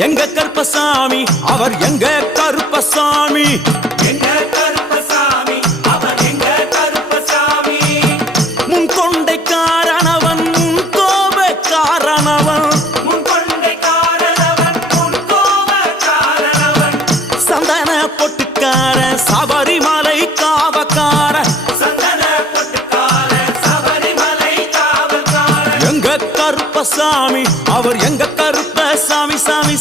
எங்க கருப்பசாமி அவர் எங்க கருப்பசாமி எங்க கருப்பசாமி அவர் எங்க கருப்பசாமி முன் கொண்டை காரணவன் முன் கோப காரணவன் முன் கொண்டை காரணவன் முன் கோப காரணவன் சந்தன பொட்டுக்கார சபரிமலை காவக்கார சந்தன பொட்டுக்கார சபரிமலை காவல்கார எங்க கருப்பசாமி அவர் எங்க கருப்பசாமி சாமி